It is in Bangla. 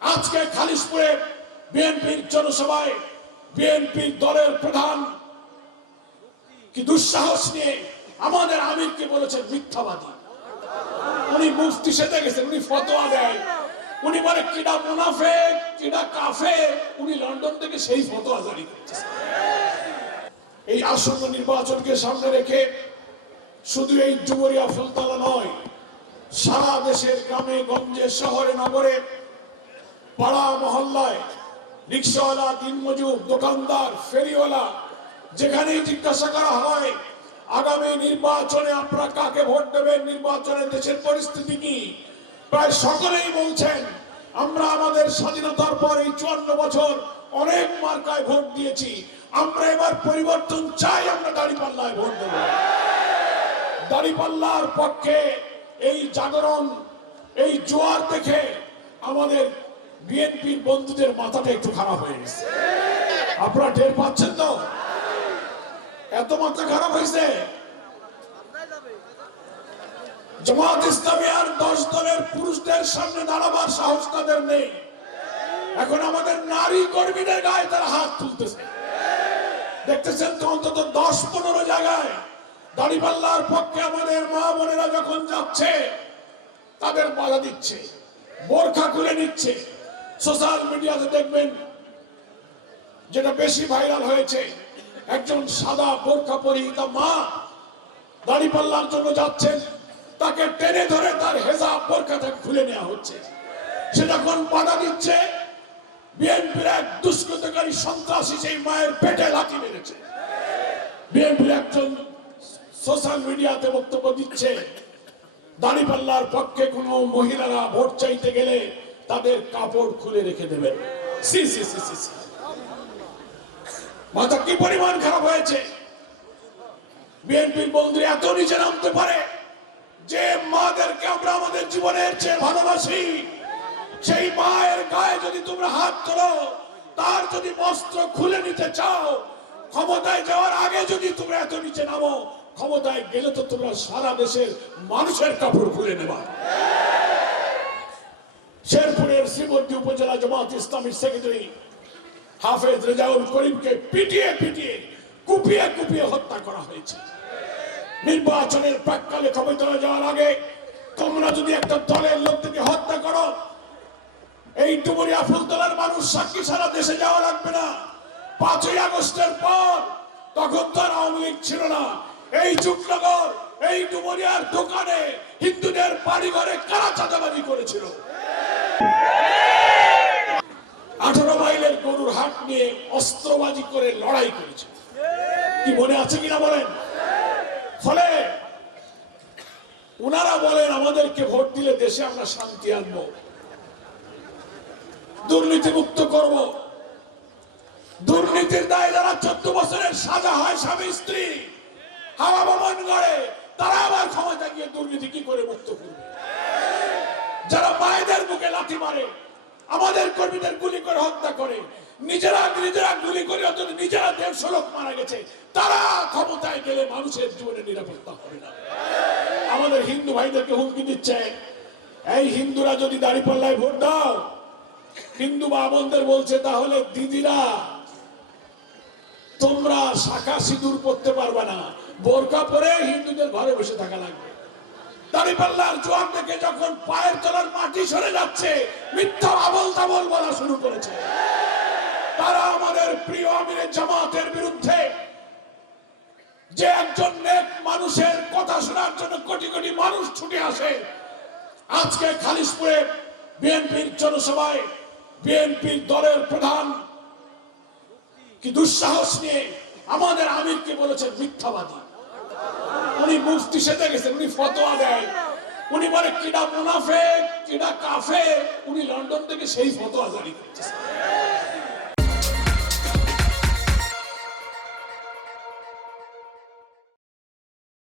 আজকে খালিশপুরে বিএনপির জনসভায় বিএনপির দলের প্রধান কি দুঃসাহস নিয়ে আমাদের আমিরকে বলেছেন মিথ্যাবাদী। উনি মুফতি সেজে গেছেন, উনি ফতোয়া দেয়, উনি বলে কিডা মুনাফিক কিডা কাফের, উনি লন্ডন থেকে সেই ফতোয়া জারি করতেছেন। এই আসন্ন নির্বাচনকে সামনে রেখে শুধু এই ডুমুরিয়া ফুলতলা নয়, সারা দেশের গ্রামে গঞ্জে শহরে নগরে পাড়া মহল্লায় রিক্সাওয়ালা, দিনমজুর, দোকানদার, ফেরিওয়ালা যেখানেই জিজ্ঞাসা করা হয় আগামী নির্বাচনে আপনারা কাকে ভোট দেবেন, নির্বাচনে দেশের পরিস্থিতি কি, প্রায় সকলেই বলছেন আমরা আমাদের স্বাধীনতার পর এই 54 বছর অনেক মার্কায় ভোট দিয়েছি, আমরা এবার পরিবর্তন চাই, আমরা দাঁড়িপাল্লায় ভোট দেব। দাঁড়িপাল্লার পক্ষে এই জাগরণ, এই জোয়ার দেখে আমাদের বিএনপির বন্ধুদের মাথাটা একটু খারাপ হয়ে গেছে। আপনারা টের পাচ্ছেন তো? এত মাথা খারাপ হয়েছে। জামাত ইসলামী আর 10 দলের পুরুষদের সামনে দাঁড়াবার সাহস তাদের নেই। এখন আমাদের নারী কর্মীদের গায়ে তারা হাত তুলতেছে। দেখতেছেন তো অন্তত 10-15 জায়গায় দাঁড়িপাল্লার পক্ষে আমাদের মা বোনেরা যখন যাচ্ছে তাদের বাধা দিচ্ছে, বোরখা খুলে নিচ্ছে। সোশ্যাল মিডিয়াতে দেখবেন যেটা বেশি ভাইরাল হয়েছে, একজন সাদা বোরখা পরিহিতা মা দাঁড়িপাল্লার জন্য যাচ্ছেন, তাকে টেনে ধরে তার হেজাব বোরখাটা খুলে নেওয়া হচ্ছে। সে যখন বাধা দিচ্ছে, বিএনপির এক দুষ্কৃতকারী সন্ত্রাসী সেই মায়ের পেটে লাথি মেরেছে। বিএনপির একজন সোশ্যাল মিডিয়াতে বক্তব্য দিচ্ছে দাঁড়িপাল্লার পক্ষে কোনো মহিলারা ভোট চাইতে গেলে তাদের কাপড় খুলে রেখে দেবেন। সি সি সি সি সি, মাথা কি পরিমাণ খারাপ হয়েছে। বিএনপির বন্ধু এত নিচে নামতে পারে যে মাদেরকে আমরা আমাদের জীবনের চেয়ে ভালোবাসি, সেই মায়ের গায়ে যদি তোমরা হাত তোলো, তার যদি বস্ত্র খুলে নিতে চাও, ক্ষমতায় যাওয়ার আগে যদি তোমরা এত নিচে নামো, ক্ষমতায় গেলে তো তোমরা সারা দেশের মানুষের কাপড় খুলে নেবা। শেরপুরের শ্রীমন্তী উপজেলা জামাত ইসলামীর সেক্রেটারি হাফেজ রেজাউল করিমকে পিটিয়ে পিটিয়ে কুপিয়ে কুপিয়ে হত্যা করা হয়েছে। নির্বাচনের প্রাক্কালে ক্ষমতায় যাওয়ার আগে তোমরা যদি একটা দলের লোককে হত্যা করো, এই ডুমুরিয়া ফুলতলার মানুষ সাক্ষী সারা দেশে যাওয়া লাগবে না। 5ই আগস্টের পর তখন তো আর আওয়ামী লীগ ছিল না। এই যুগনগর, এই ডুমুরিয়ার দোকানে হিন্দুদের বাড়ি ঘরে কারা চাঁদাবাজি করেছিল। 18 মাইলের গরুর হাট নিয়ে অস্ত্রবাজি করে লড়াই করেছে, কি মনে আছে কিনা বলেন? ফলে উনারা বলেন আমাদেরকে ভোট দিলে দেশে আমরা শান্তি আনবো, দুর্নীতি মুক্ত করব। দুর্নীতির দায়ে যারা 14 বছরের সাজা হয় স্বামী স্ত্রী, হাওয়া ভবন গড়ে, তারা আবার ক্ষমতা গিয়ে দুর্নীতি কি করে মুক্ত করবে? যারা মায়েদের বুকে লাথি মারে, আমাদের কর্মীদের গুলি করে হত্যা করে, নিজেরা গুলি করে অন্তত নিজেরা 150 লোক মারা গেছে, তারা ক্ষমতায় গেলে মানুষের জীবনে নিরাপত্তা হবে না। আমাদের হিন্দু ভাইদেরকে হুমকি দিচ্ছে, এই হিন্দুরা যদি দাঁড়িপাল্লায় ভোট দাও, হিন্দু মা বোনদের বলছে তাহলে দিদিরা তোমরা শাখা সিঁদুর পরতে পারবে না, বোরকা পরে হিন্দুদের ঘরে বসে থাকা লাগবে। দাঁড়িপাল্লার জোয়ার থেকে যখন পায়ের তলার মাটি সরে যাচ্ছে, মিথ্যা আবল তাবল বলা শুরু করেছে। তারা আমাদের প্রিয় আমিরের জামাতের বিরুদ্ধে, যে একজন নেক মানুষের কথা শোনার জন্য কোটি কোটি মানুষ ছুটে আসে, আজকে খালিশপুরে বিএনপির জনসভায় বিএনপির দলের প্রধান কি দুঃসাহস নিয়ে আমাদের আমিরকে বলেছেন মিথ্যাবাদী। উনি মুফতি সেজে গেছেন, উনি ফতোয়া দেয়, উনি বলে কিডা মুনাফিক কিডা কাফের, উনি লন্ডন থেকে সেই ফতোয়া জারি করতেছেন।